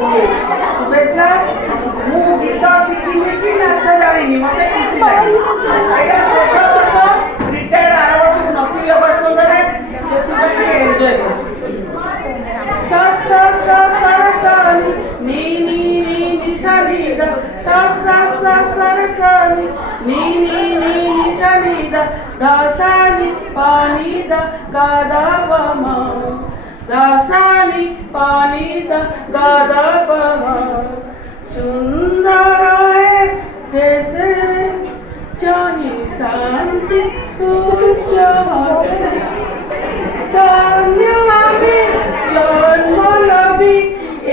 शुभेच्छा मु गीत शिखिनी कि नाच जानी मत खुशी लगे यहाँ शेष वर्ष रिटायर्ड आर वर्ष नथी अवस्था से एंजॉय सा सा सा सा सा नी नी नी नी सा नी दा सा सा सा सा सा नी नी नी नी सा नी दा दा सा नी पानी दा गा दा प म दा सा नी पानी दा गा दा प म सुंदर है देश जही शांति सूर्य धन्य आमे जन्म लभी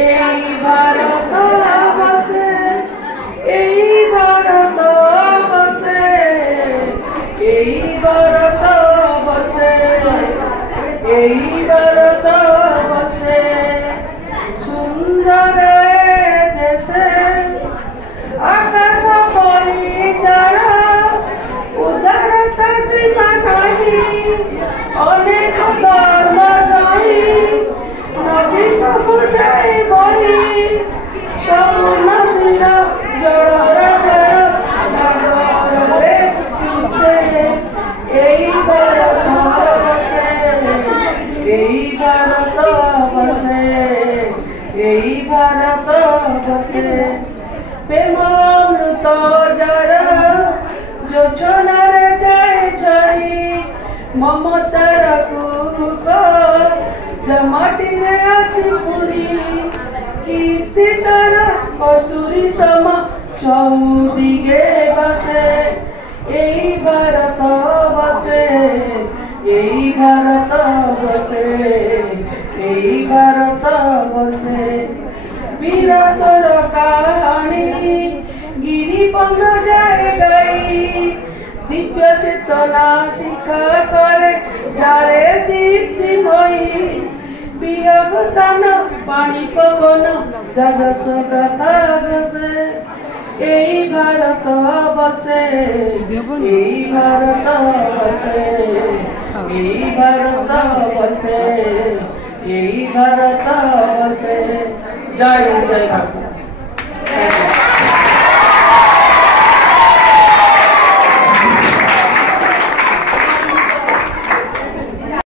एई भारत बसे एई भारत बसे एई भारत बसे एई भारत बसे सुंदर देशे आकाश परिचार उदारता सीमा नहीं अनेक धर्म नहीं नदी सब जाए बही सब नदीर जलर सागरे मिशे एई भारत बसे एई भारत बसे एई भारत बसे प्रेमामृत जार जोछनारे जाए झरी ममतार कुरुक जमाटी रे अछि पुरी कीर्ति तार कस्तूरी सम चौदिगे बसे एई भारत बसे एई भारत बसे एई भारत बसे वीरतर कहानी गिरिपंग जाए गई दिव्य चेतना शिखा करे जारे दीप्ति मई वियोग दान पानी पवन द्वादश कथा घसे एई भारत बसे एई भारत बसे एई भारत बसे एई भारत बसे जय जय भारत।